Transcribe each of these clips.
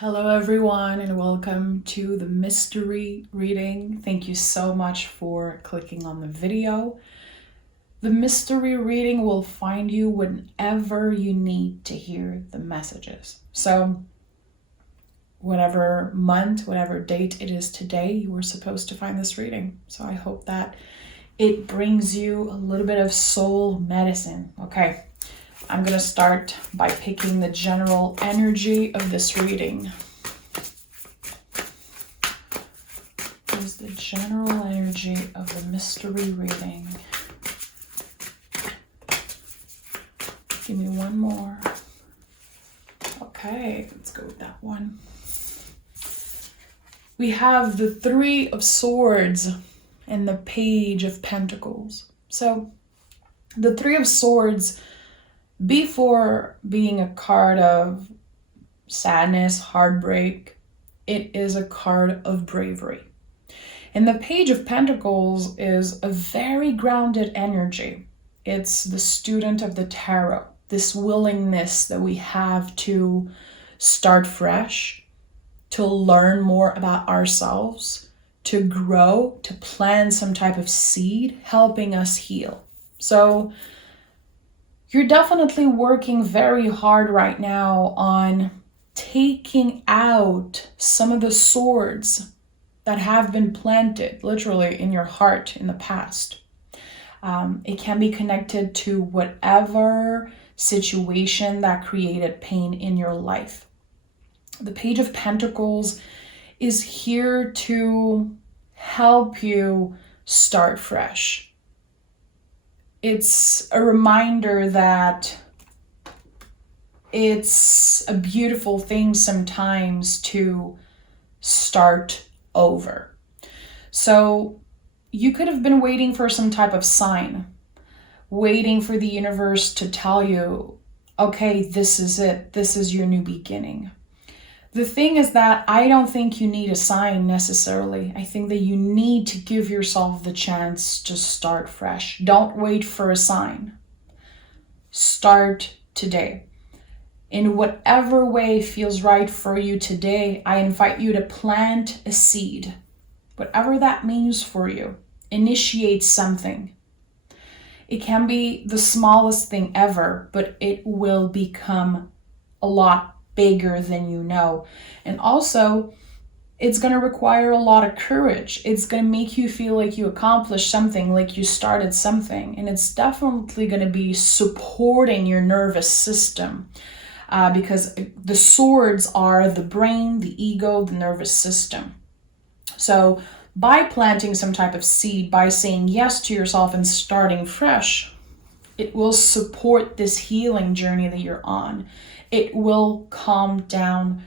Hello everyone and welcome to the mystery reading. Thank you so much for clicking on the video. The mystery reading will find you whenever you need to hear the messages. So whatever month, whatever date it is today, you were supposed to find this reading. So I hope that it brings you a little bit of soul medicine. Okay. I'm going to start by picking the general energy of this reading. What is the general energy of the mystery reading? Give me one more. Okay, let's go with that one. We have the Three of Swords and the Page of Pentacles. So the Three of Swords, before being a card of sadness, heartbreak, it is a card of bravery. And the Page of Pentacles is a very grounded energy. It's the student of the tarot, this willingness that we have to start fresh, to learn more about ourselves, to grow, to plant some type of seed, helping us heal. So you're definitely working very hard right now on taking out some of the swords that have been planted literally in your heart in the past. It can be connected to whatever situation that created pain in your life. The Page of Pentacles is here to help you start fresh. It's a reminder that it's a beautiful thing sometimes to start over. So you could have been waiting for some type of sign, waiting for the universe to tell you, okay, this is it. This is your new beginning. The thing is that I don't think you need a sign necessarily. I think that you need to give yourself the chance to start fresh. Don't wait for a sign. Start today. In whatever way feels right for you today, I invite you to plant a seed. Whatever that means for you. Initiate something. It can be the smallest thing ever, but it will become a lot bigger than you know. And also, it's going to require a lot of courage. It's going to make you feel like you accomplished something, like you started something. And it's definitely going to be supporting your nervous system because the swords are the brain, the ego, the nervous system. So by planting some type of seed, by saying yes to yourself and starting fresh, it will support this healing journey that you're on. It will calm down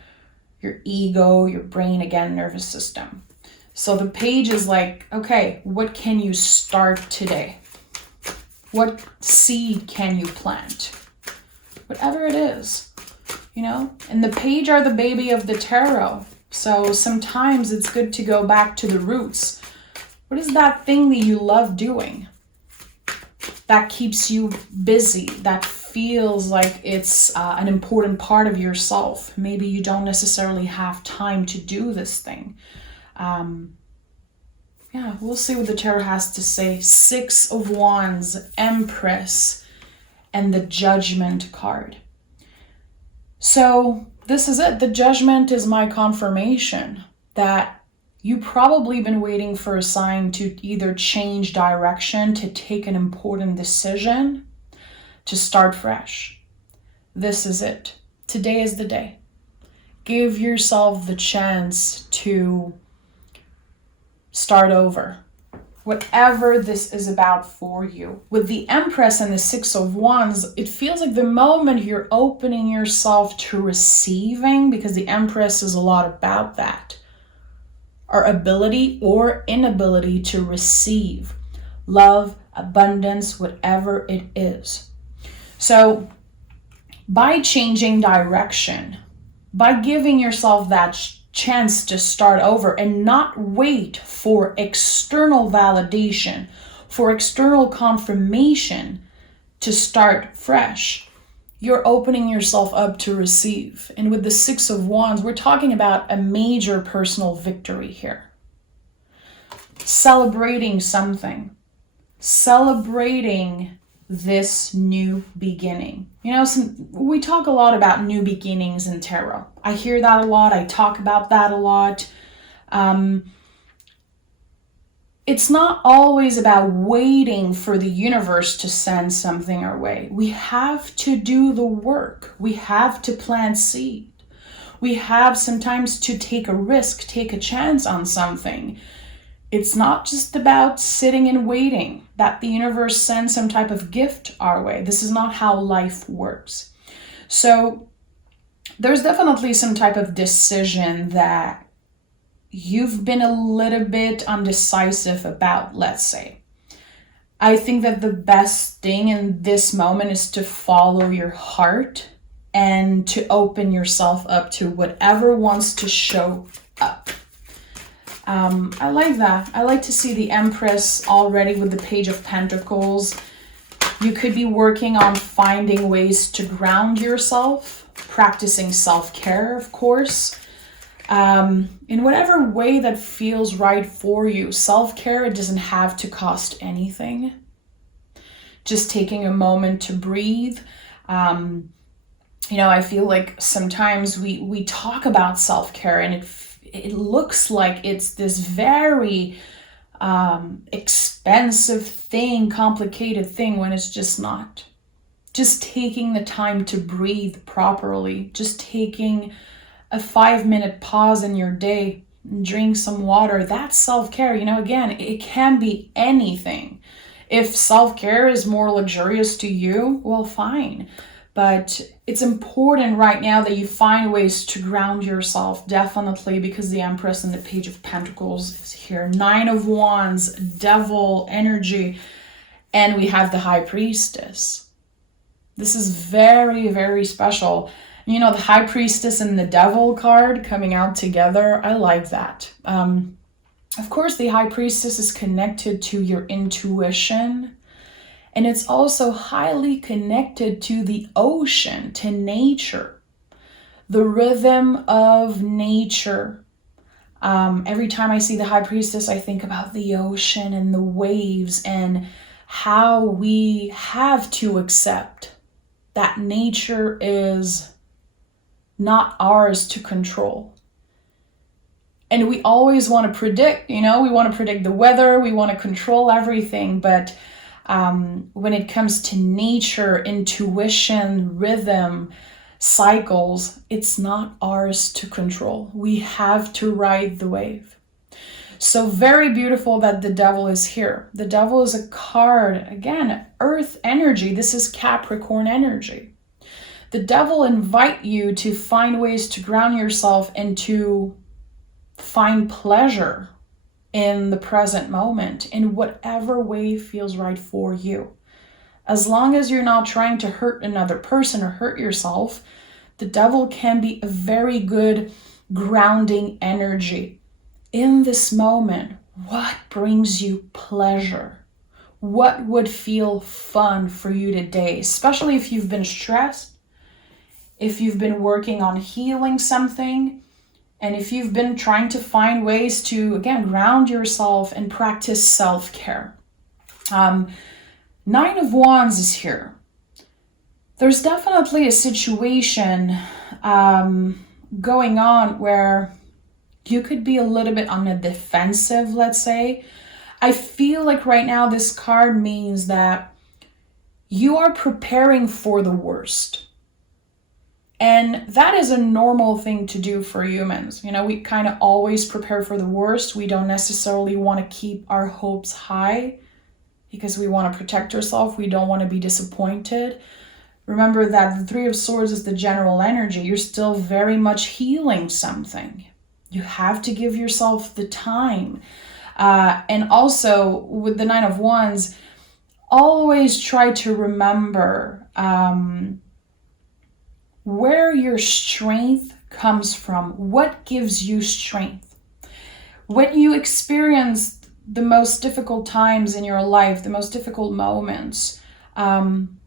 your ego, your brain, again, nervous system. So the page is like, okay, what can you start today? What seed can you plant? Whatever it is, And the page are the baby of the tarot. So sometimes it's good to go back to the roots. What is that thing that you love doing? That keeps you busy, that feels like it's an important part of yourself. Maybe you don't necessarily have time to do this thing. We'll see what the tarot has to say. Six of Wands, Empress, and the Judgment card. So this is it. The Judgment is my confirmation that you've probably been waiting for a sign to either change direction, to take an important decision, to start fresh. This is it. Today is the day. Give yourself the chance to start over. Whatever this is about for you. With the Empress and the Six of Wands, it feels like the moment you're opening yourself to receiving, because the Empress is a lot about that, our ability or inability to receive love, abundance, whatever it is. So by changing direction, by giving yourself that chance to start over and not wait for external validation, for external confirmation to start fresh, you're opening yourself up to receive. And with the Six of Wands, we're talking about a major personal victory here. Celebrating something. Celebrating this new beginning. You know, we talk a lot about new beginnings in tarot. I hear that a lot. I talk about that a lot. It's not always about waiting for the universe to send something our way. We have to do the work. We have to plant seed. We have sometimes to take a risk, take a chance on something. It's not just about sitting and waiting that the universe sends some type of gift our way. This is not how life works. So there's definitely some type of decision that you've been a little bit undecisive about, let's say. I think that the best thing in this moment is to follow your heart and to open yourself up to whatever wants to show up. I like that. I like to see the Empress already with the Page of Pentacles. You could be working on finding ways to ground yourself, practicing self-care, of course. In whatever way that feels right for you. Self-care, it doesn't have to cost anything. Just taking a moment to breathe. I feel like sometimes we talk about self-care and it looks like it's this very expensive thing, complicated thing, when it's just not. Just taking the time to breathe properly, just taking a 5-minute pause in your day, drink some water, that's self-care. Again, it can be anything. If self-care is more luxurious to you, well, fine. But it's important right now that you find ways to ground yourself, definitely, because the Empress and the Page of Pentacles is here. 9 of Wands, Devil energy, and we have the High Priestess. This is very, very special. The High Priestess and the Devil card coming out together, I like that. Of course, the High Priestess is connected to your intuition, and it's also highly connected to the ocean, to nature, the rhythm of nature. Every time I see the High Priestess, I think about the ocean and the waves and how we have to accept that nature is not ours to control. And we always want to predict, we want to predict the weather, we want to control everything, but when it comes to nature, intuition, rhythm, cycles, it's not ours to control. We have to ride the wave. So very beautiful that the Devil is here. The Devil is a card, again, earth energy. This is Capricorn energy. The Devil invite you to find ways to ground yourself and to find pleasure in the present moment in whatever way feels right for you. As long as you're not trying to hurt another person or hurt yourself, the Devil can be a very good grounding energy. In this moment, what brings you pleasure? What would feel fun for you today, especially if you've been stressed, if you've been working on healing something, and if you've been trying to find ways to, again, ground yourself and practice self-care. 9 of Wands is here. There's definitely a situation going on where you could be a little bit on the defensive, let's say. I feel like right now this card means that you are preparing for the worst. And that is a normal thing to do for humans. We kind of always prepare for the worst. We don't necessarily want to keep our hopes high because we want to protect ourselves. We don't want to be disappointed. Remember that the 3 of Swords is the general energy. You're still very much healing something. You have to give yourself the time. And also with the 9 of Wands, always try to remember where your strength comes from. What gives you strength? When you experience the most difficult times in your life, the most difficult moments,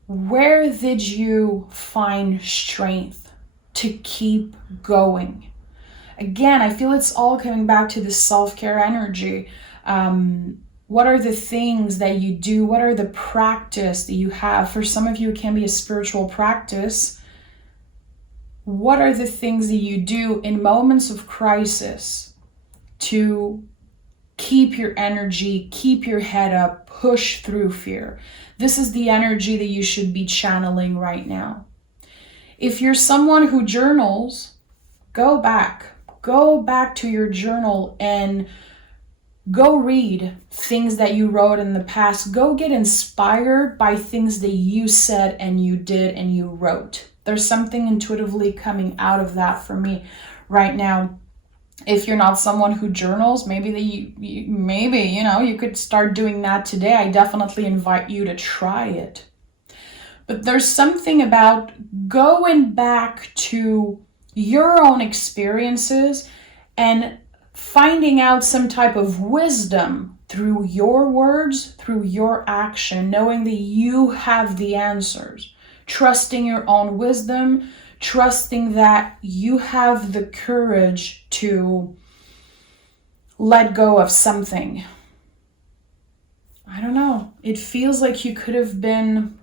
Where did you find strength to keep going? Again, I feel it's all coming back to this self-care energy. What are the things that you do? What are the practice that you have? For some of you, it can be a spiritual practice. What are the things that you do in moments of crisis to keep your energy, keep your head up, push through fear? This is the energy that you should be channeling right now. If you're someone who journals, go back to your journal and go read things that you wrote in the past. Go get inspired by things that you said and you did and you wrote. There's something intuitively coming out of that for me right now. If you're not someone who journals, maybe you could start doing that today. I definitely invite you to try it. But there's something about going back to your own experiences and finding out some type of wisdom through your words, through your action, knowing that you have the answers, trusting your own wisdom, trusting that you have the courage to let go of something. I don't know. It feels like you could have been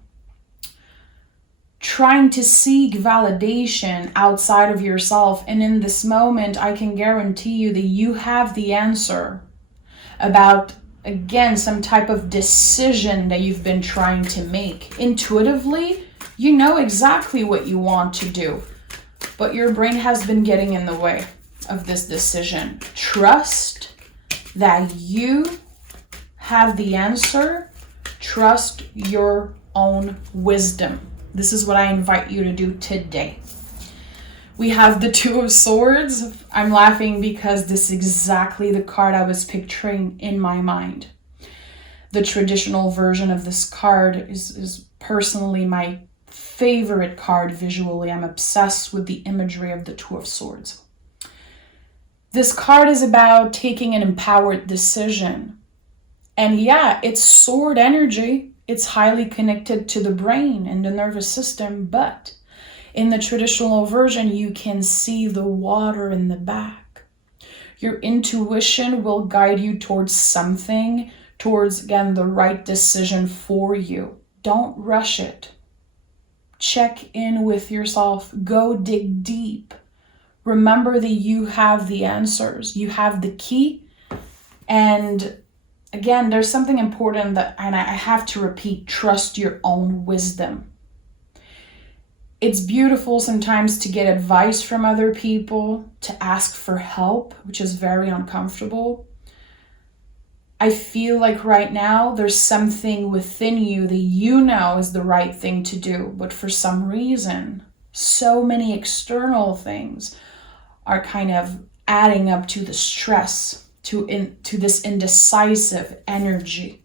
trying to seek validation outside of yourself. And in this moment, I can guarantee you that you have the answer about, again, some type of decision that you've been trying to make. Intuitively, you know exactly what you want to do, but your brain has been getting in the way of this decision. Trust that you have the answer. Trust your own wisdom. This is what I invite you to do today. We have the Two of Swords. I'm laughing because this is exactly the card I was picturing in my mind. The traditional version of this card is personally my favorite card visually. I'm obsessed with the imagery of the Two of Swords. This card is about taking an empowered decision. And yeah, it's sword energy. It's highly connected to the brain and the nervous system, but in the traditional version, you can see the water in the back. Your intuition will guide you towards something, towards, again, the right decision for you. Don't rush it. Check in with yourself. Go dig deep. Remember that you have the answers. You have the key. And again, there's something important that, and I have to repeat, trust your own wisdom. It's beautiful sometimes to get advice from other people, to ask for help, which is very uncomfortable. I feel like right now there's something within you that you know is the right thing to do, but for some reason, so many external things are kind of adding up to the stress, to this indecisive energy.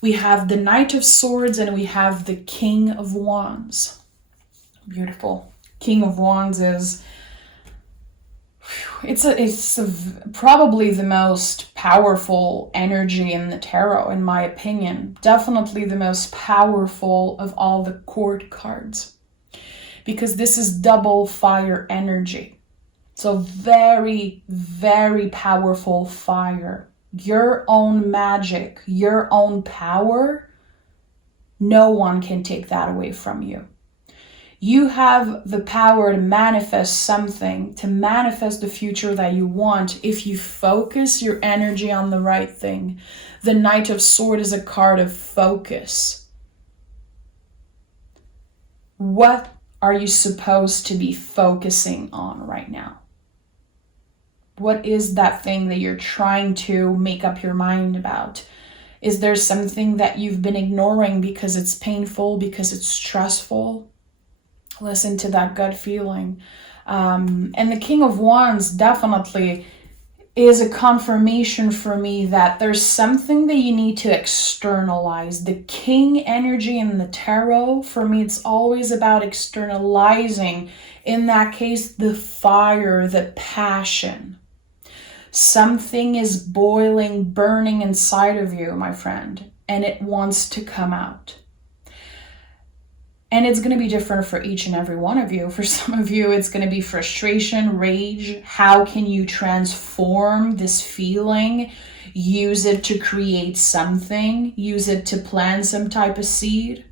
We have the Knight of Swords and we have the King of Wands. Beautiful. King of Wands is probably the most powerful energy in the tarot, in my opinion. Definitely the most powerful of all the court cards, because this is double fire energy. So very, very powerful fire. Your own magic, your own power, no one can take that away from you. You have the power to manifest something, to manifest the future that you want if you focus your energy on the right thing. The Knight of Swords is a card of focus. What are you supposed to be focusing on right now? What is that thing that you're trying to make up your mind about? Is there something that you've been ignoring because it's painful, because it's stressful? Listen to that gut feeling. And the King of Wands definitely is a confirmation for me that there's something that you need to externalize. The King energy in the tarot, for me, it's always about externalizing. In that case, the fire, the passion. Something is boiling, burning inside of you, my friend, and it wants to come out. And it's going to be different for each and every one of you. For some of you, it's going to be frustration, rage. How can you transform this feeling? Use it to create something. Use it to plant some type of seed.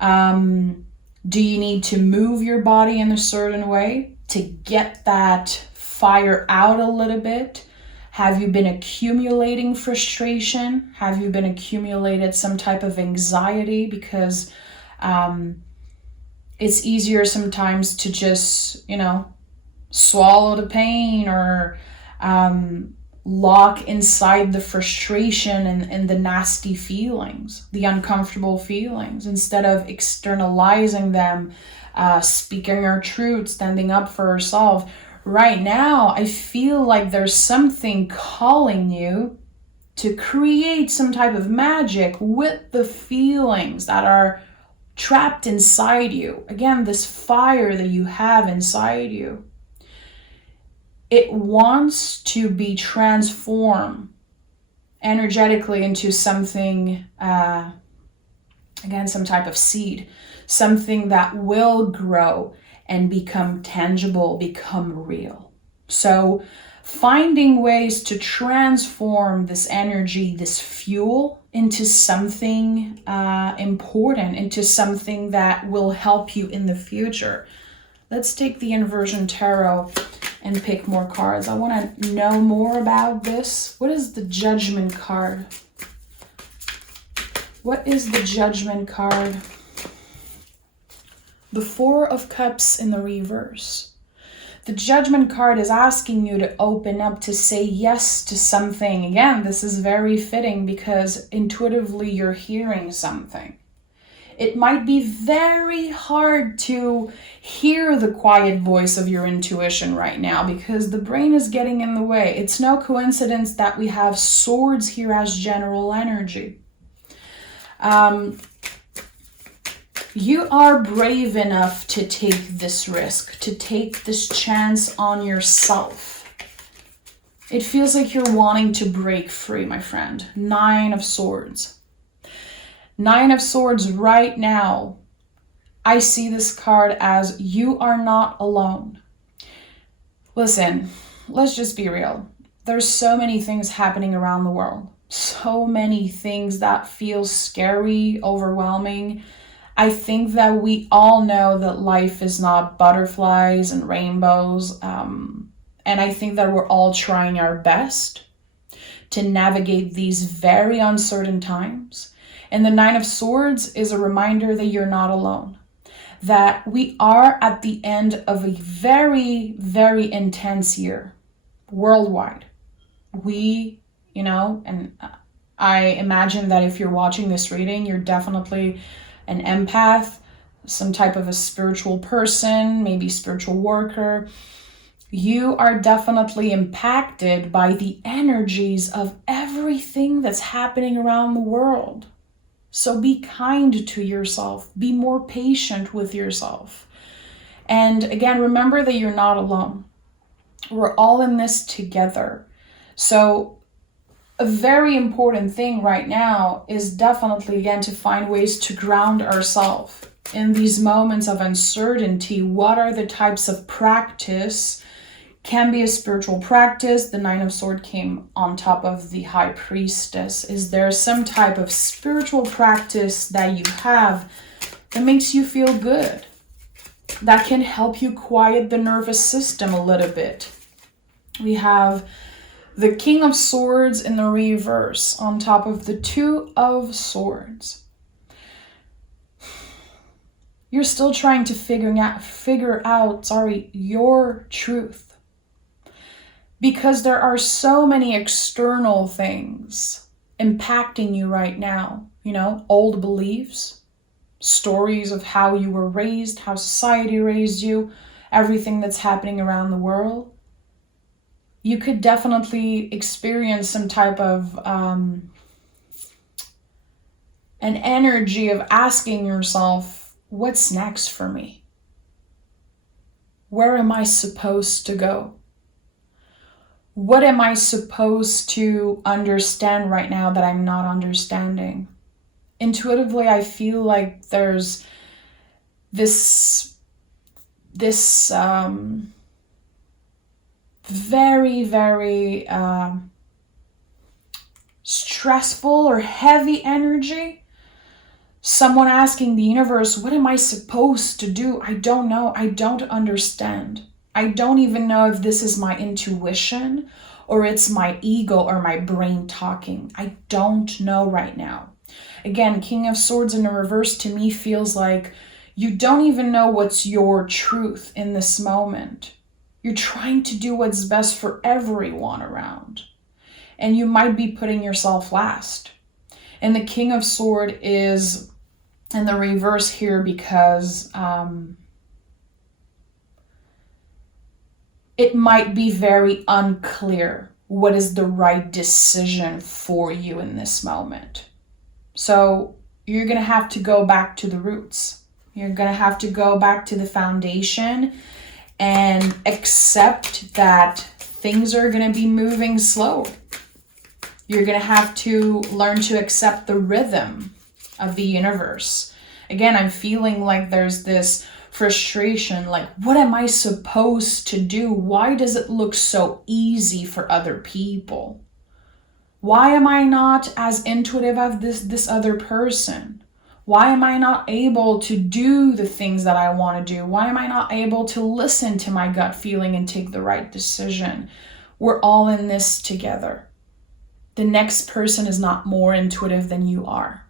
Do you need to move your body in a certain way to get that fire out a little bit? Have you been accumulating frustration? Have you been accumulated some type of anxiety? Because it's easier sometimes to just, swallow the pain or lock inside the frustration and the nasty feelings, the uncomfortable feelings, instead of externalizing them, speaking our truth, standing up for ourselves. Right now, I feel like there's something calling you to create some type of magic with the feelings that are trapped inside you. Again, this fire that you have inside you. It wants to be transformed energetically into something, again, some type of seed, something that will grow and become tangible, become real. So finding ways to transform this energy, this fuel, into something important, into something that will help you in the future. Let's take the inversion tarot and pick more cards. I want to know more about this. What is the Judgment card? What is the Judgment card? The Four of Cups in the reverse. The Judgment card is asking you to open up, to say yes to something. Again, this is very fitting because intuitively you're hearing something. It might be very hard to hear the quiet voice of your intuition right now because the brain is getting in the way. It's no coincidence that we have swords here as general energy. You are brave enough to take this risk, to take this chance on yourself. It feels like you're wanting to break free, my friend. Nine of Swords. Nine of Swords right now. I see this card as you are not alone. Listen, let's just be real. There's so many things happening around the world. So many things that feel scary, overwhelming. I think that we all know that life is not butterflies and rainbows. And I think that we're all trying our best to navigate these very uncertain times. And the Nine of Swords is a reminder that you're not alone. That we are at the end of a very, very intense year worldwide. We, and I imagine that if you're watching this reading, you're definitely an empath, some type of a spiritual person, maybe spiritual worker. You are definitely impacted by the energies of everything that's happening around the world. So be kind to yourself. Be more patient with yourself. And again, remember that you're not alone. We're all in this together. So a very important thing right now is definitely, again, to find ways to ground ourselves in these moments of uncertainty. What are the types of practice? Can be a spiritual practice. The Nine of Swords came on top of the High Priestess. Is there some type of spiritual practice that you have that makes you feel good? That can help you quiet the nervous system a little bit. We have the King of Swords in the reverse on top of the Two of Swords. You're still trying to figure out your truth. Because there are so many external things impacting you right now. Old beliefs, stories of how you were raised, how society raised you, everything that's happening around the world. You could definitely experience some type of an energy of asking yourself, what's next for me? Where am I supposed to go? What am I supposed to understand right now that I'm not understanding? Intuitively, I feel like there's this very, very stressful or heavy energy. Someone asking the universe, what am I supposed to do? I don't know. I don't understand. I don't even know if this is my intuition or it's my ego or my brain talking. I don't know right now. Again, King of Swords in the reverse to me feels like you don't even know what's your truth in this moment. You're trying to do what's best for everyone around. And you might be putting yourself last. And the King of Swords is in the reverse here because it might be very unclear what is the right decision for you in this moment. So you're going to have to go back to the roots. You're going to have to go back to the foundation and accept that things are going to be moving slow. You're going to have to learn to accept the rhythm of the universe. Again, I'm feeling like there's this frustration, like, what am I supposed to do? Why does it look so easy for other people? Why am I not as intuitive as this other person? Why am I not able to do the things that I want to do? Why am I not able to listen to my gut feeling and take the right decision? We're all in this together. The next person is not more intuitive than you are.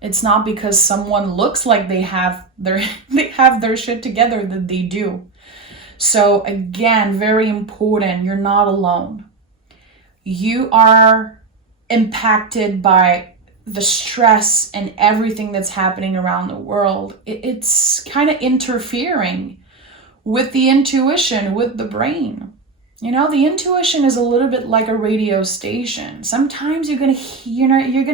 It's not because someone looks like they have their shit together that they do. So again, very important, you're not alone. You are impacted by the stress and everything that's happening around the world. It's kind of interfering with the intuition, with the brain. You know, the intuition is a little bit like a radio station. Sometimes you're gonna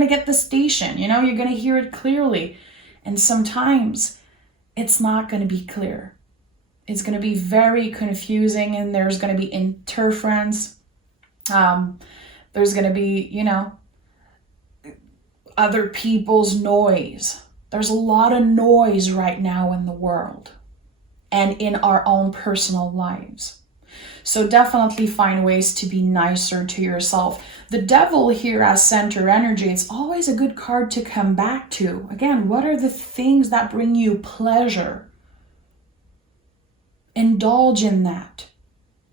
get the station, you're gonna hear it clearly. And sometimes it's not gonna be clear. It's gonna be very confusing and there's gonna be interference. There's gonna be, other people's noise. There's a lot of noise right now in the world and in our own personal lives. So definitely find ways to be nicer to yourself. The devil here as center energy, it's always a good card to come back to. Again, what are the things that bring you pleasure? Indulge in that.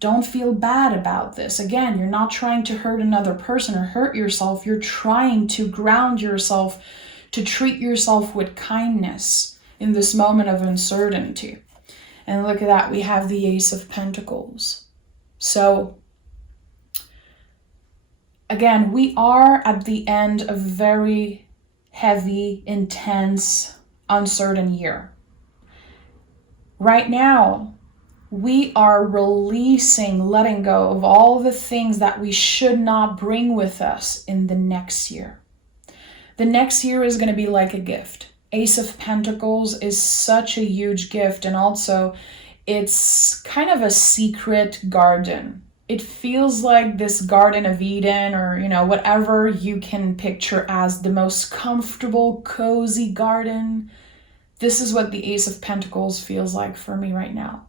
Don't feel bad about this. Again, you're not trying to hurt another person or hurt yourself. You're trying to ground yourself, to treat yourself with kindness in this moment of uncertainty. And look at that, we have the Ace of Pentacles. So, again, we are at the end of a very heavy, intense, uncertain year. Right now, we are releasing, letting go of all the things that we should not bring with us in the next year. The next year is going to be like a gift. Ace of Pentacles is such a huge gift, and also it's kind of a secret garden. It feels like this Garden of Eden or, whatever you can picture as the most comfortable, cozy garden. This is what the Ace of Pentacles feels like for me right now.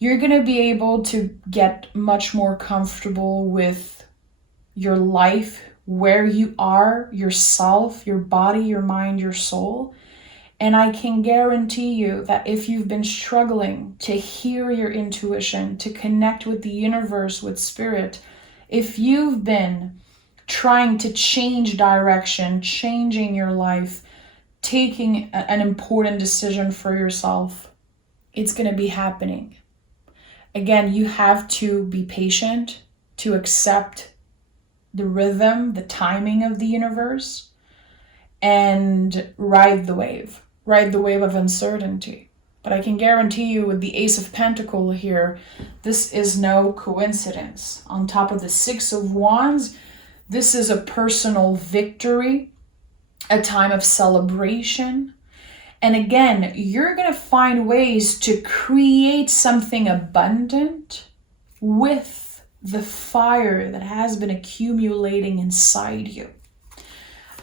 You're going to be able to get much more comfortable with your life, where you are, yourself, your body, your mind, your soul. And I can guarantee you that if you've been struggling to hear your intuition, to connect with the universe, with spirit, if you've been trying to change direction, changing your life, taking an important decision for yourself, it's going to be happening. Again, you have to be patient, to accept the rhythm, the timing of the universe, and ride the wave of uncertainty. But I can guarantee you with the Ace of Pentacles here, this is no coincidence. On top of the Six of Wands, this is a personal victory, a time of celebration. And again, you're going to find ways to create something abundant with the fire that has been accumulating inside you.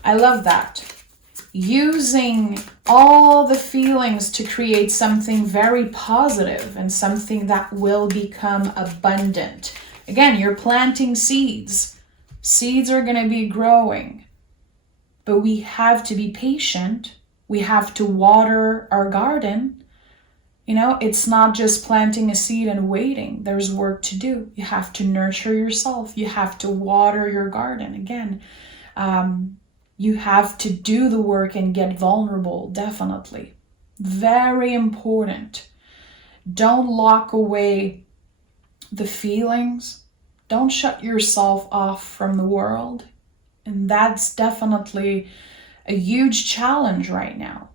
I love that. using all the feelings to create something very positive and something that will become abundant. Again, you're planting seeds. Seeds are going to be growing, but we have to be patient. We have to water our garden. You know, it's not just planting a seed and waiting. There's work to do. You have to nurture yourself. You have to water your garden. Again, you have to do the work and get vulnerable, definitely. Very important. Don't lock away the feelings. Don't shut yourself off from the world. And that's definitely a huge challenge right now.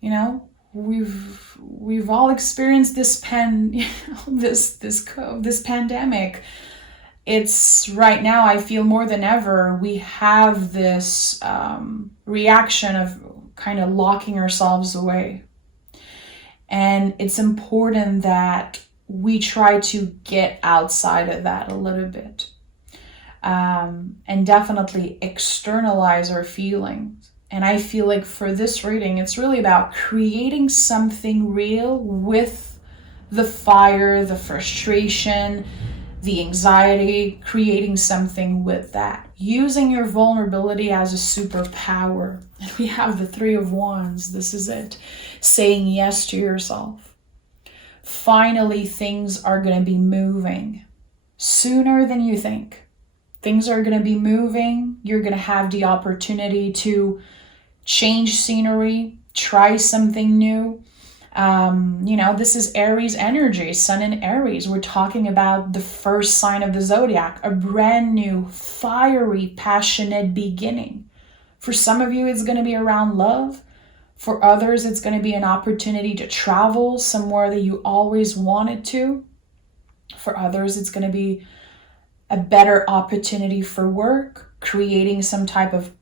You know, we've all experienced this pandemic. It's right now, I feel more than ever, we have this reaction of kind of locking ourselves away. And it's important that we try to get outside of that a little bit. And definitely externalize our feelings. And I feel like for this reading, it's really about creating something real with the fire, the frustration, the anxiety, creating something with that. Using your vulnerability as a superpower. And we have the Three of Wands. This is it. Saying yes to yourself. Finally, things are going to be moving sooner than you think. Things are going to be moving. You're going to have the opportunity to change scenery, try something new. This is Aries energy, Sun in Aries. We're talking about the first sign of the zodiac, a brand new, fiery, passionate beginning. For some of you, it's going to be around love. For others, it's going to be an opportunity to travel somewhere that you always wanted to. For others, it's going to be a better opportunity for work, creating some type of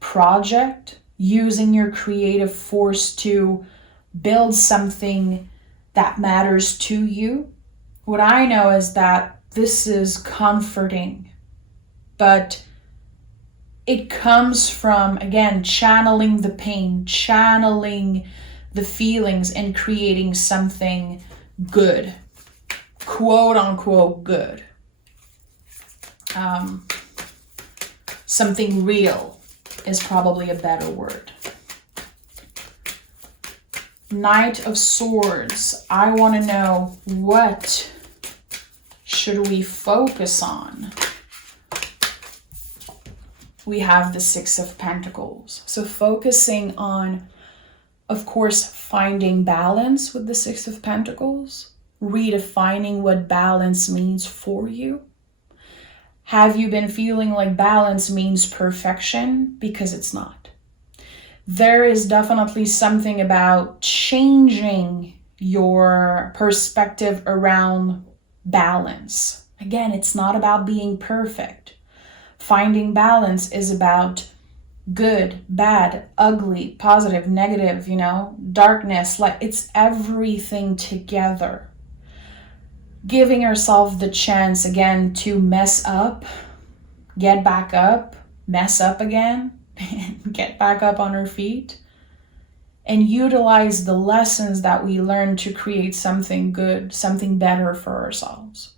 project, using your creative force to build something that matters to you. What I know is that this is comforting, but it comes from, again, channeling the pain, channeling the feelings, and creating something good, quote unquote good. Something real is probably a better word. Knight of Swords. I want to know, what should we focus on? We have the Six of Pentacles. So focusing on, of course, finding balance with the Six of Pentacles, redefining what balance means for you. Have you been feeling like balance means perfection? Because it's not. There is definitely something about changing your perspective around balance. Again, it's not about being perfect. Finding balance is about good, bad, ugly, positive, negative, darkness, light. It's everything together. Giving ourselves the chance again to mess up, get back up, mess up again, and get back up on our feet, and utilize the lessons that we learn to create something good, something better for ourselves.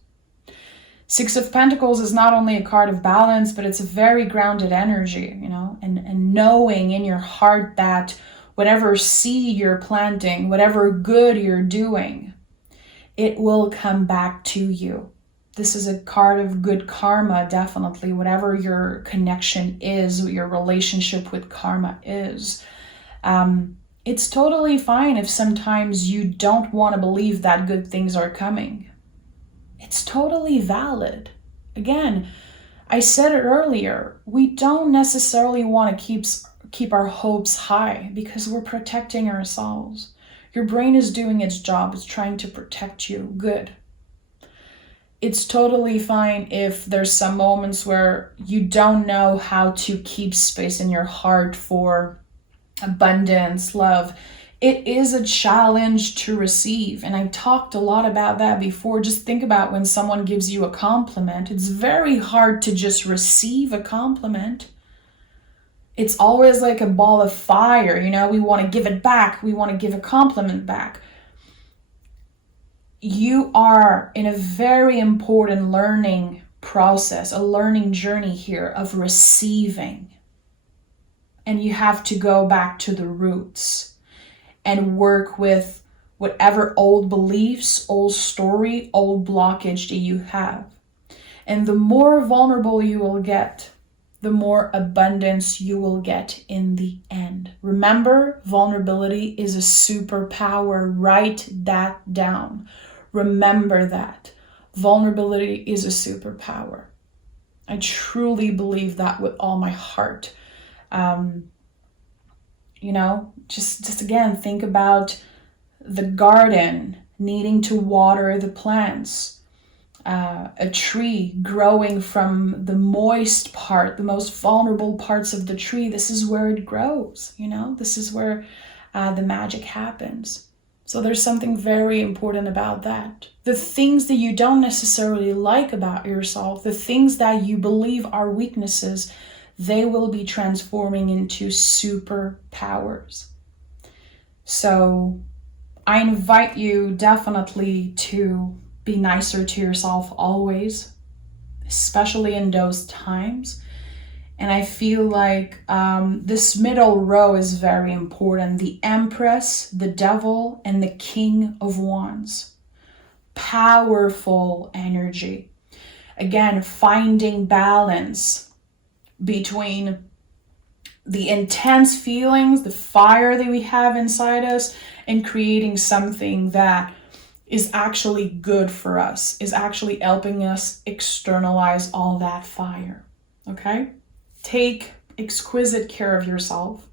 Six of Pentacles is not only a card of balance, but it's a very grounded energy, and knowing in your heart that whatever seed you're planting, whatever good you're doing, it will come back to you. This is a card of good karma, definitely. Whatever your connection is, your relationship with karma is. It's totally fine if sometimes you don't want to believe that good things are coming. It's totally valid. Again, I said it earlier, we don't necessarily want to keep our hopes high because we're protecting ourselves. Your brain is doing its job. It's trying to protect you. Good. It's totally fine if there's some moments where you don't know how to keep space in your heart for abundance, love. It is a challenge to receive. And I talked a lot about that before. Just think about when someone gives you a compliment. It's very hard to just receive a compliment. It's always like a ball of fire, we want to give it back. We want to give a compliment back. You are in a very important learning process, a learning journey here of receiving. And you have to go back to the roots and work with whatever old beliefs, old story, old blockage that you have. And the more vulnerable you will get, the more abundance you will get in the end. Remember, vulnerability is a superpower. Write that down. Remember that. Vulnerability is a superpower. I truly believe that with all my heart. Just again, think about the garden needing to water the plants. A tree growing from the moist part, the most vulnerable parts of the tree. This is where it grows, This is where the magic happens. So there's something very important about that. The things that you don't necessarily like about yourself, the things that you believe are weaknesses, they will be transforming into superpowers. So I invite you definitely to be nicer to yourself always, especially in those times. And I feel like this middle row is very important. The Empress, the Devil, and the King of Wands. Powerful energy. Again, finding balance between the intense feelings, the fire that we have inside us, and creating something that is actually good for us, is actually helping us externalize all that fire, okay? Take exquisite care of yourself.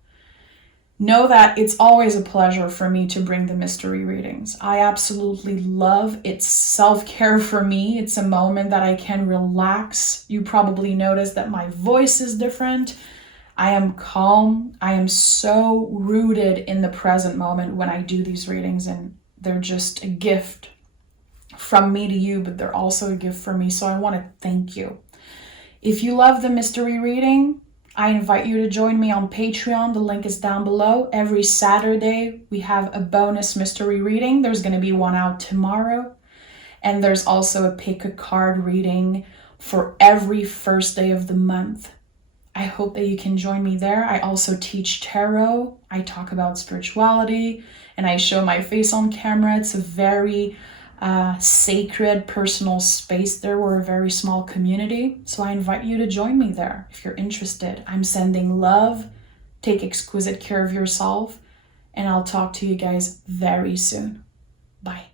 Know that it's always a pleasure for me to bring the mystery readings. I absolutely love it's self-care for me. It's a moment that I can relax. You probably noticed that my voice is different. I am calm. I am so rooted in the present moment when I do these readings, and they're just a gift from me to you, but they're also a gift for me. So I want to thank you. If you love the mystery reading, I invite you to join me on Patreon. The link is down below. Every Saturday, we have a bonus mystery reading. There's going to be one out tomorrow. And there's also a pick a card reading for every first day of the month. I hope that you can join me there. I also teach tarot. I talk about spirituality, and I show my face on camera. It's a very sacred, personal space there. We're a very small community. So I invite you to join me there if you're interested. I'm sending love. Take exquisite care of yourself. And I'll talk to you guys very soon. Bye.